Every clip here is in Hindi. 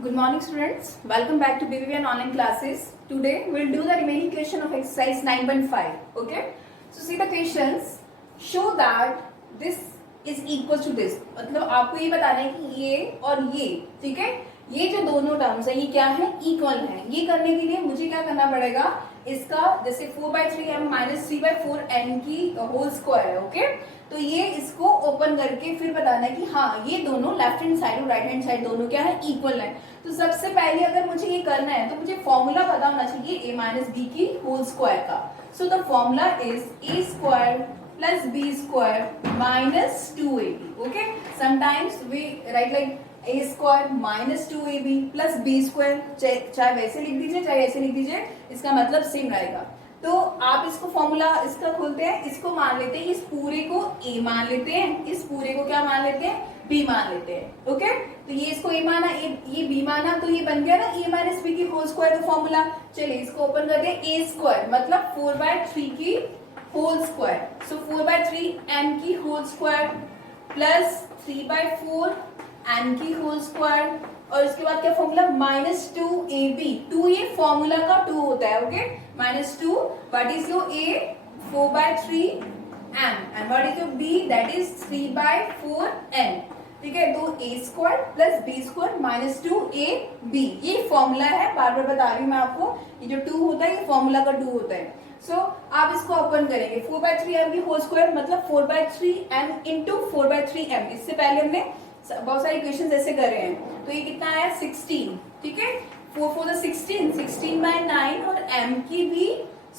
Good morning students. Welcome back to BBVN online classes. Today we'll do the remaining question of exercise 9.5. Okay. So see the questions. Show that this is equal to this. मतलब आपको ये बताना है कि ये और ये ठीक है, ये जो दोनों टर्म्स है ये क्या है, इक्वल है. ये करने के लिए मुझे क्या करना पड़ेगा, इसका जैसे 4/3m माइनस 3/4n की होल स्क्वायर है. ओके, तो ये इसको ओपन करके फिर बताना है कि हाँ ये दोनों लेफ्ट हैंड साइड और राइट हैंड साइड दोनों क्या है, इक्वल है. तो सबसे पहले अगर मुझे ये करना है तो मुझे फॉर्मूला पता होना चाहिए a माइनस बी की होल स्क्वायर का. So the formula is a square plus b square minus 2ab. Okay, sometimes we write like a square minus 2ab plus b square, चाहे वैसे लिख दीजिए चाहे ऐसे लिख दीजिए, इसका मतलब सेम रहेगा. तो आप इसको फॉर्मूला इसका खोलते हैं, इसको मान लेते हैं, इस पूरे को a मान लेते हैं, इस पूरे को क्या मान लेते हैं, b मान लेते हैं. ओके, तो ये इसको a माना, ये b माना, तो ये बन गया ना a माइनस बी की होल स्क्वायर का फॉर्मूला. चलिए इसको ओपन करते हैं. a स्क्वायर मतलब 4/3 की होल स्क्वायर, सो 4/3n की होल स्क्वायर प्लस 3/4 n की होल स्क्वायर, और इसके बाद क्या फॉर्मूला, -2ab. 2 ये फॉर्मूला का 2 होता है. Okay, -2, what is your a, 4/3m, and what is your b, that is 3/4n. ठीक है, तो a square plus b square minus 2ab, ये फॉर्मूला है. बार बार बता रही हूँ मैं आपको, ये जो 2 होता है ये फॉर्मूला का 2 होता है. सो आप इसको ओपन करेंगे. 4/3m की होल स्क्वायर मतलब 4/3m इंटू 4/3m. इससे पहले हमने बहुत सारे क्वेश्चन ऐसे कर रहे हैं. तो ये कितना आया, 16. ठीक है, 4 4 16, 16/9, और m की भी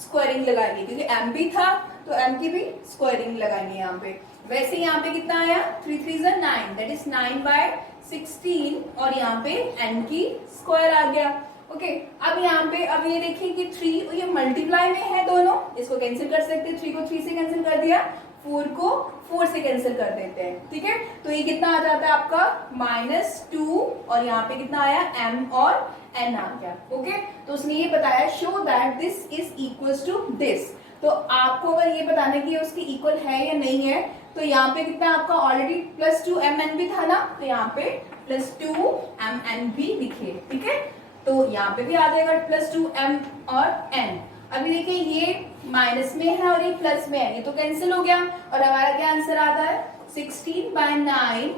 स्क्वायरिंग लगाएंगे क्योंकि m भी था तो m की भी स्क्वायरिंग लगाएंगे यहाँ पे. वैसे यहाँ पे कितना आया, 3 3 9, दैट इज 9/16, और यहाँ पे n की स्क्वायर आ गया. ओके, अब यहाँ पे अब ये देखिए कि 3 ये मल्टीप्लाई में है दोनों, इसको कैंसिल कर सकते हैं. 3 को 3 से कैंसिल कर दिया, 4 को 4 से कैंसिल कर देते हैं. ठीक है, तो ये कितना आ जाता है आपका -2, और यहाँ पे कितना आया, m और n आ गया. ओके, तो उसने ये बताया show that this is equals to this. तो आपको अगर ये बताना है कि ये उसकी इक्वल है या नहीं है, तो यहाँ पे कितना आपका ऑलरेडी +2mn भी था ना, तो यहाँ पे +2mn भी लिखिए. ठीक है, तो यहाँ पे भी आ जाएगा +2m और n. अभी देखिए ये माइनस में है और ये प्लस में है, ये तो कैंसिल हो गया, और हमारा क्या आंसर आता है, 16/9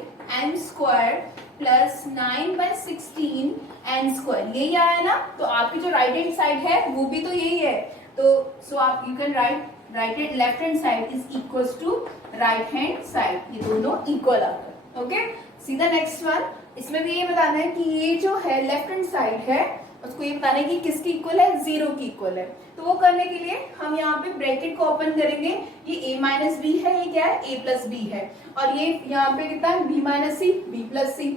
n square plus 9/16 n square. यही आया ना. तो आपकी जो राइट हैंड साइड है वो भी तो यही है. तो सो आप you can right hand left hand side is equals to right hand side, ये दोनों इक्वल आकर. Okay, see the next one. इसमें भी ये बताना है कि ये जो है लेफ्ट हैंड साइड है उसको ये बताना है कि किसकी इक्वल है, 0 की इक्वल है. तो वो करने के लिए हम यहाँ पे ब्रैकेट को ओपन करेंगे. ये a माइनस बी है, ये क्या है, a प्लस बी है, और ये यहाँ पे कितना है, b minus C, b plus सी.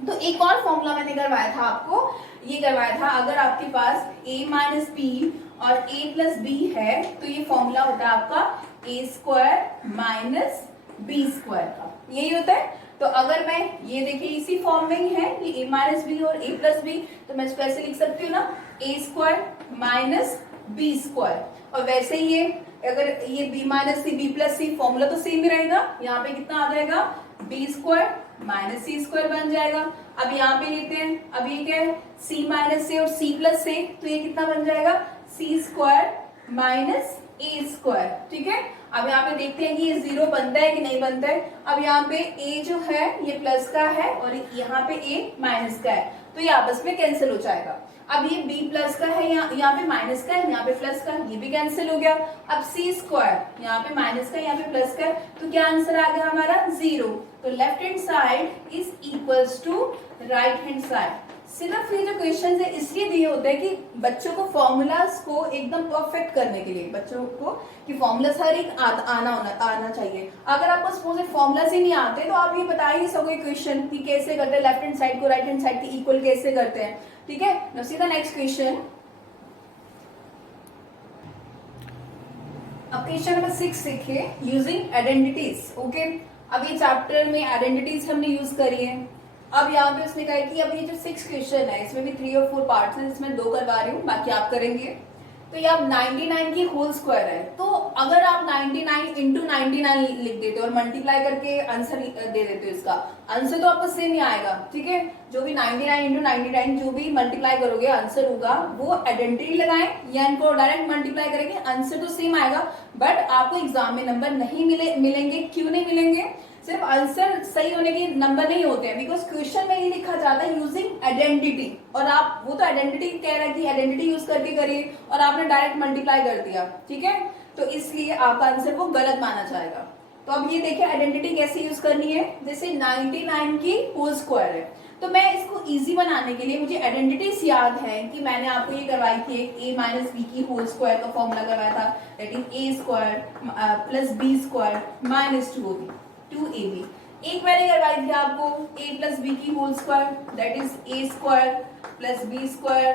तो एक और फॉर्मूला मैंने करवाया था आपको, ये करवाया था अगर आपके पास a माइनस बी और a प्लस बी है तो ये फॉर्मूला होता है आपका a square minus B square का, यही होता है. तो अगर मैं ये देखिए इसी फॉर्म में ही है, ये a माइनस बी और a प्लस बी, तो मैं इसको ऐसे लिख सकती हूँ ना, a square minus B square. और वैसे ही ये अगर ये b minus C, b plus C, formula तो सेम ही रहेगा. यहाँ पे कितना आ जाएगा, b square minus C square बन जाएगा. अब यहाँ पे लेते हैं, अब ये क्या है, c माइनस से और c प्लस से, तो ये कितना बन जाएगा, c square minus a square. ठीक है, अब यहाँ पे देखते हैं कि ये 0 बनता है कि नहीं बनता है. अब यहाँ पे a जो है ये प्लस का है और यहाँ पे a माइनस का है, तो ये आपस में कैंसिल हो जाएगा. अब ये b प्लस का है, यहाँ पे माइनस का है, यहाँ पे प्लस का है, ये भी कैंसिल हो गया. अब c स्क्वायर, यहाँ पे माइनस का, यहाँ पे प्लस का है, तो क्या आंसर आ गया हमारा, 0. तो left hand side is equals to right hand side. सिर्फ ये जो क्वेश्चन है इसलिए दिए होते हैं कि बच्चों को फॉर्मूलाज को एकदम परफेक्ट करने के लिए, बच्चों को कि फॉर्मूलाज हर एक आना चाहिए. अगर आपको सपोज फॉर्मूलाज ही नहीं आते तो आप ये बता ही नहीं सकोगे क्वेश्चन कि कैसे करते हैं, लेफ्ट हैंड साइड को राइट हैंड साइड के इक्वल कैसे करते हैं. ठीक है, now see the next question. अब क्वेश्चन नंबर 6 देखिए, यूजिंग आइडेंटिटीज. ओके, अब ये चैप्टर में आइडेंटिटीज हमने यूज करी है. अब यहाँ पे उसने कहा कि अब ये जो 6 क्वेश्चन है इसमें भी 3 और 4 पार्ट्स हैं, इसमें 2 करवा रही हूँ, बाकी आप करेंगे. तो ये आप 99 की होल स्क्वायर है। तो अगर आप 99 इंटू 99 लिख देते हो और मल्टीप्लाई करके आंसर दे देते हो, इसका आंसर तो आपको सेम ही आएगा, ठीक है। जो भी 99 इंटू 99 जो भी मल्टीप्लाई करोगे आंसर होगा, वो आइडेंटिटी लगाएं या इनको डायरेक्ट मल्टीप्लाई करेंगे, आंसर तो सेम आएगा। बट आपको एग्जाम में नंबर नहीं मिलेंगे। क्यों नहीं मिलेंगे? सिर्फ आंसर सही होने के नंबर नहीं होते हैं, बिकॉज क्वेश्चन में ये लिखा जाता है यूजिंग आइडेंटिटी, और आप वो तो आइडेंटिटी कह रहा है कि आइडेंटिटी यूज करके करिए, और आपने डायरेक्ट मल्टीप्लाई कर दिया, ठीक है। तो इसलिए आपका आंसर वो गलत माना जाएगा। तो अब ये देखिए आइडेंटिटी कैसे यूज करनी है। जैसे 99 की होल स्क्वायर है, तो मैं इसको इजी बनाने के लिए, मुझे आइडेंटिटीज याद है कि मैंने आपको ये करवाई थी, एक a माइनस बी की होल स्क्वायर का फॉर्मूला करवाया था, that is a square plus B square minus 2ab। एक मैंने करवाई थी आपको a प्लस बी की whole square, that is a square plus B square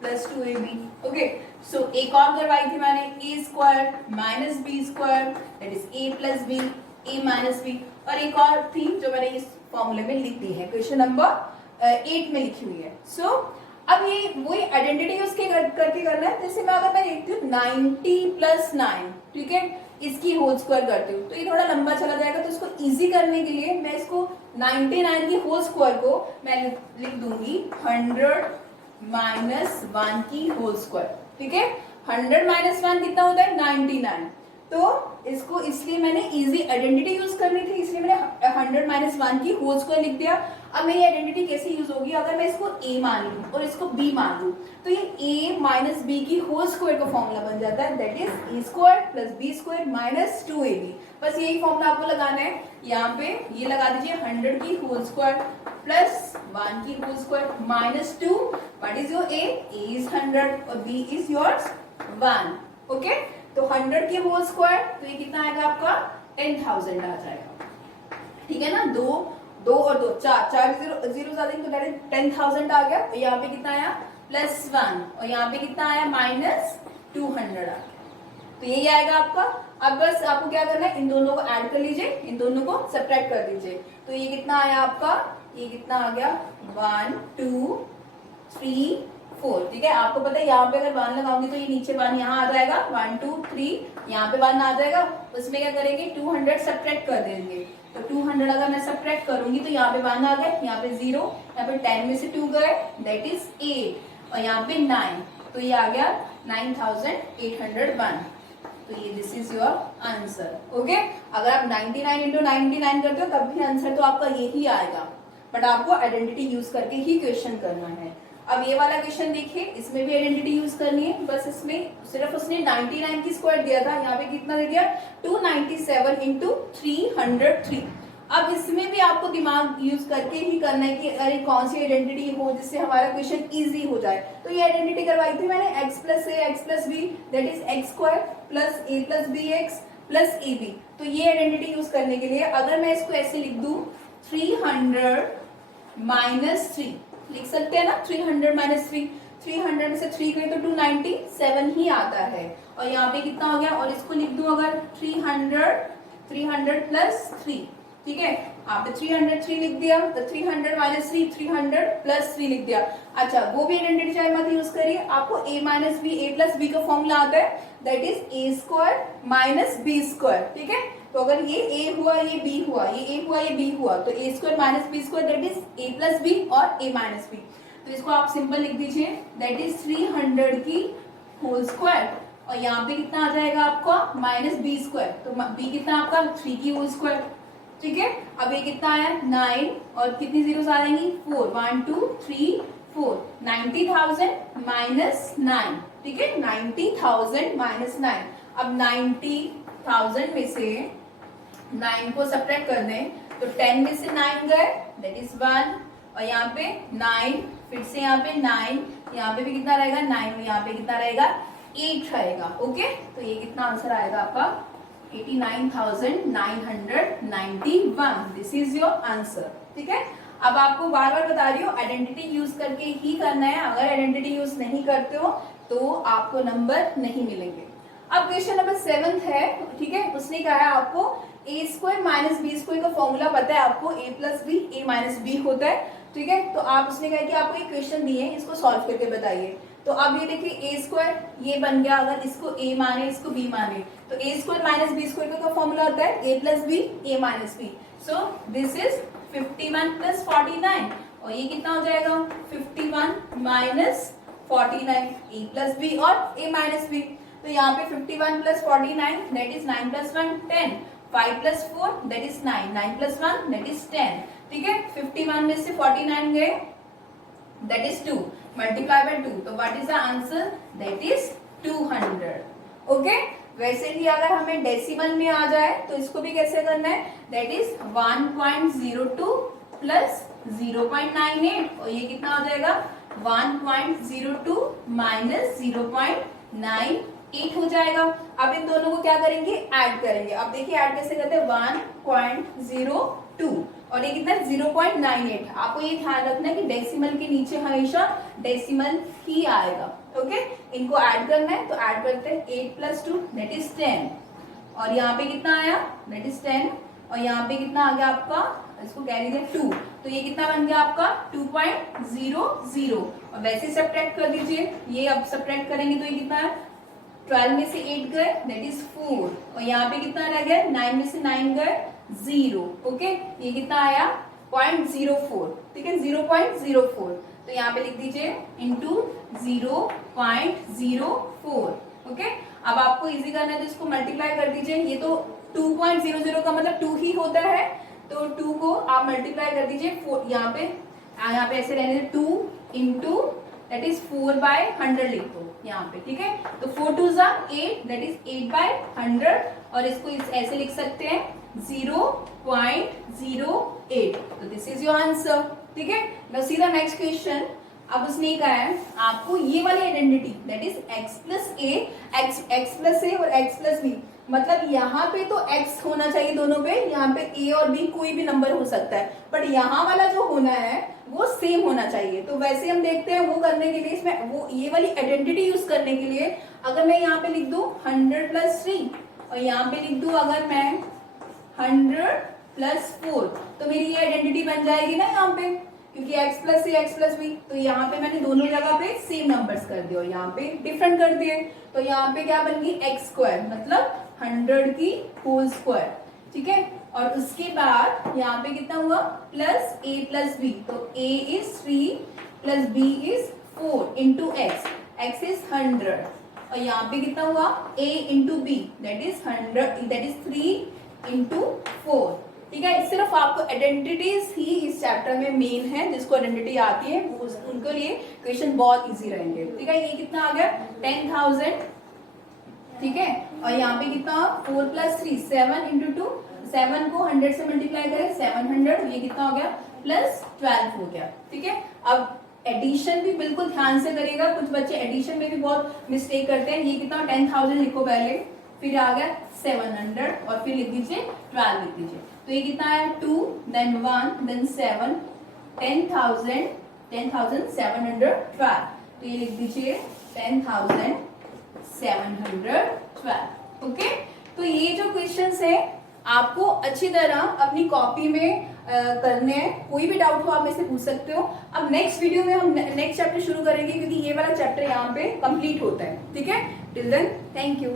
plus 2ab। Okay, so एक और करवाई थी मैंने a square minus B square, that is a plus B a minus B. और एक और थी जो मैंने इस फॉर्मूले में लिख दी है, क्वेश्चन नंबर 8 में लिखी हुई है। सो अब ये वही आइडेंटिटी यूज करके करना है। जैसे मैं अगर मैं लिखती हूँ 90 प्लस 9, ठीक है, इसकी होल स्क्वायर करती हूँ, तो ये थोड़ा लंबा चला जाएगा। तो इसको इजी करने के लिए मैं इसको 99 की होल स्क्वायर को मैं लिख दूंगी 100 माइनस 1 की होल स्क्वायर, ठीक है। 100 माइनस 1 कितना होता है? 99। तो इसको इसलिए मैंने इजी आइडेंटिटी यूज करनी थी, इसलिए मैंने 100 माइनस 1 की होल स्क्वायर लिख दिया। अब मेरी आइडेंटिटी कैसे यूज होगी? अगर मैं इसको a मान लूं और इसको b मान लूं, तो ये a माइनस बी की होल स्क्वायर का फॉर्मूला बन जाता है, that is a square plus B square minus 2ab। बस यही फॉर्मूला आपको लगाना है। यहाँ पे ये लगा दीजिए 100 की होल स्क्वायर प्लस 1 की whole square minus 2। What is your a? a is 100 और b इज योर्स 1। ओके, तो 100 की होल स्क्वायर, तो ये कितना आएगा आपका? 10,000 आ जाएगा, ठीक है ना। दो और दो चार जीरो आ जाएंगे, तो डायरेक्ट 10,000 आ गया। और यहाँ पे कितना आया? प्लस 1, और यहाँ पे कितना आया? माइनस 200 आ गया। तो यही आएगा आपका। अब बस आपको क्या करना है, इन दोनों को ऐड कर लीजिए, इन दोनों को सब्ट्रैक्ट कर दीजिए। तो ये कितना आया आपका? ये कितना आ गया? 1 2 3 4, ठीक है। आपको पता है यहाँ पे अगर 1 लगाऊंगी तो ये नीचे 1 यहाँ आ जाएगा, 1 2 3 यहाँ पे 1 आ जाएगा। उसमें क्या करेंगे? 200 सब्ट्रैक्ट कर देंगे। तो 200 अगर मैं सब्ट्रैक्ट करूंगी तो यहाँ पे 1 आ गए, यहाँ पे 0, यहाँ पे 10 में से 2 गए, दैट इज 8, और यहाँ पे 9, तो ये आ गया 9801। तो ये this is your answer. Okay, अगर आप 99 इंटू 99 करते हो तब भी आंसर तो आपका यही आएगा, बट आपको आइडेंटिटी यूज करके ही क्वेश्चन करना है। अब ये वाला क्वेश्चन देखिए, इसमें भी आइडेंटिटी यूज करनी है। बस इसमें सिर्फ उसने 99 की स्क्वायर दिया था, यहाँ पे कितना दे दिया? 297 इंटू 303। अब इसमें भी आपको दिमाग यूज करके ही करना है कि अरे कौन सी आइडेंटिटी हो जिससे हमारा क्वेश्चन इजी हो जाए। तो ये आइडेंटिटी करवाई थी मैंने, x plus A X plus B, that is X square plus A plus B X plus A B. तो ये आइडेंटिटी यूज करने के लिए अगर मैं इसको ऐसे लिख दूं 300 माइनस 3, लिख सकते हैं ना, 300 माइनस 3, 300 में से 3 करें तो 297 ही आता है। और यहाँ पे कितना हो गया? और इसको लिख दूं अगर 300 प्लस 3, ठीक है, आपने 303 लिख दिया, तो 300 माइनस 3, 300 प्लस 3 लिख दिया। अच्छा, वो भी आइडेंटिटी चाहे मत यूज करिए, आपको a minus B A plus B का फॉर्मूला आता है, that is a square minus B square, ठीक है। तो अगर ये a हुआ, ये b हुआ, ये a हुआ, ये b हुआ, तो a square minus B square that is a plus B और a माइनस बी। तो इसको आप सिंपल लिख दीजिए, दैट इज 300 की होल स्क्वायर, और यहाँ पे कितना आ जाएगा आपका? माइनस बी स्क्वायर, तो b कितना आपका? 3 की होल स्क्वायर, ठीक है। अब ये कितना आया? 9, और कितनी जीरोस आ जाएंगी? 4, 1 2 3 4, 90,000 माइनस 9, ठीक है, 90,000 माइनस 9। अब 90,000 में से 9 को सब्ट्रैक्ट कर दें तो 10 में से 9 गए, दैट इज 1, और यहाँ पे 9, फिर से यहाँ पे 9, यहाँ पे भी कितना रहेगा? 9, और यहाँ पे कितना रहेगा? 8 रहेगा। ओके, तो ये कितना आंसर आएगा आपका? 89,991। दिस इज योर आंसर, ठीक है। अब आपको बार बार बता रही हूँ, आइडेंटिटी यूज करके ही करना है। अगर आइडेंटिटी यूज नहीं करते हो तो आपको नंबर नहीं मिलेंगे। अब क्वेश्चन नंबर 7 है, ठीक है। उसने कहा है आपको a square minus B square का फॉर्मूला पता है आपको, a plus B A minus B होता है, ठीक है। तो आप उसने कहा कि आपको एक क्वेश्चन दिए हैं, इसको सॉल्व करके बताइए। तो अब ये देखिए a स्क्वायर ये बन गया, अगर इसको a माने इसको b माने तो a square minus b square का क्या फॉर्मूला होता है, a plus B a minus B. So this is 51 plus 49 और ये कितना हो जाएगा 51 माइनस 49 a प्लस बी और a माइनस बी। तो यहाँ पे 51 plus 49 that is 9 plus 1 10, 5 plus 4 that is 9, 9 plus 1 that is 10। ठीक है, 51 में से 49 गए दैट इज 2, मल्टीप्लाई बाय 2, तो what is the answer, that is 200। Okay, वैसे ही अगर हमें डेसिमल में आ जाए तो इसको भी कैसे करना है, दैट इज 1.02 प्लस 0.98 और ये कितना हो जाएगा 1.02 माइनस 0.98 हो जाएगा। अब इन दोनों को क्या करेंगे, ऐड करेंगे। अब देखिए ऐड कैसे करते हैं, 1.02 और ये कितना 0.98। आपको ये ध्यान रखना है कि डेसिमल के नीचे हमेशा डेसिमल ही आएगा। ओके, इनको ऐड करना है तो ऐड करते हैं 8 प्लस 2 दैट इज 10 और यहाँ पे कितना आया दैट इज 10 और यहाँ पे कितना आ गया आपका, इसको कह लीजिए 2, तो ये कितना बन गया आपका 2.00 और वैसे सब्ट्रैक्ट कर दीजिए। ये अब सब्ट्रैक्ट करेंगे तो ये कितना है 12 में से 8 गए दैट इज 4 और यहाँ पे कितना रह गया 9 में से 9 गए 0। ओके, ये कितना आया 0.04। ठीक है, 0.04 तो यहाँ पे लिख दीजिए इंटू 0.04। ओके, अब आपको इजी करना है तो इसको मल्टीप्लाई कर दीजिए। ये तो 2.00 का मतलब 2 ही होता है तो 2 को आप मल्टीप्लाई कर दीजिए। यहाँ पे ऐसे रहने दे 2 इंटू दैट इज 4/100 लिख दो यहाँ पे। ठीक है, तो 4 2 जा 8 दैट इज 8/100 और इसको ऐसे लिख सकते हैं 0.08। तो दिस इज योर आंसर। ठीक है, now see the next question. अब उसने कहा है आपको ये वाली identity that is x plus A, x plus A और x प्लस बी, मतलब यहाँ पे तो x होना चाहिए दोनों पे, यहाँ पे a और b कोई भी नंबर हो सकता है, बट यहाँ वाला जो होना है वो सेम होना चाहिए। तो वैसे हम देखते हैं वो करने के लिए, इसमें वो ये वाली आइडेंटिटी यूज करने के लिए अगर मैं यहाँ पे लिख दूं 100 प्लस 3 और यहाँ पे लिख दूं अगर मैं 100 प्लस 4 तो मेरी ये आइडेंटिटी बन जाएगी ना यहाँ पे, क्योंकि x plus A x plus B. तो यहाँ पे मैंने दोनों जगह पे सेम नंबर्स कर दिए और यहाँ पे डिफरेंट कर दिए, तो यहाँ पे क्या बन गई x स्क्वायर मतलब 100 की होल स्क्वायर। ठीक है, और उसके बाद यहाँ पे कितना हुआ प्लस a प्लस बी, तो a is 3 plus b is 4 into x is 100 और यहाँ पे कितना हुआ a into B that is 3 into 4। ठीक है, सिर्फ आपको आइडेंटिटीज ही इस चैप्टर में मेन है, जिसको आइडेंटिटी आती है उनके लिए क्वेश्चन बहुत इजी रहेंगे। ठीक है, ये कितना आ गया 10,000। ठीक है, और यहाँ पे कितना 4 प्लस 3 7 इंटू 2, 7 को 100 से मल्टीप्लाई करें 700, ये कितना हो गया प्लस 12 हो गया। ठीक है, अब एडिशन भी बिल्कुल ध्यान से करिएगा, कुछ बच्चे एडिशन में भी बहुत मिस्टेक करते हैं। ये कितना 10,000 लिखो पहले, फिर आ गया 700 और फिर लिख दीजिए 12 लिख दीजिए, तो ये कितना आया 2 देन 1 देन 7 10,712, तो ये लिख दीजिए 10,712। ओके, तो ये जो क्वेश्चंस है आपको अच्छी तरह अपनी कॉपी में करने हैं। कोई भी डाउट हो आप मेरे से पूछ सकते हो। अब नेक्स्ट वीडियो में हम नेक्स्ट चैप्टर शुरू करेंगे, क्योंकि ये वाला चैप्टर यहाँ पे कंप्लीट होता है। ठीक है, टिल देन थैंक यू।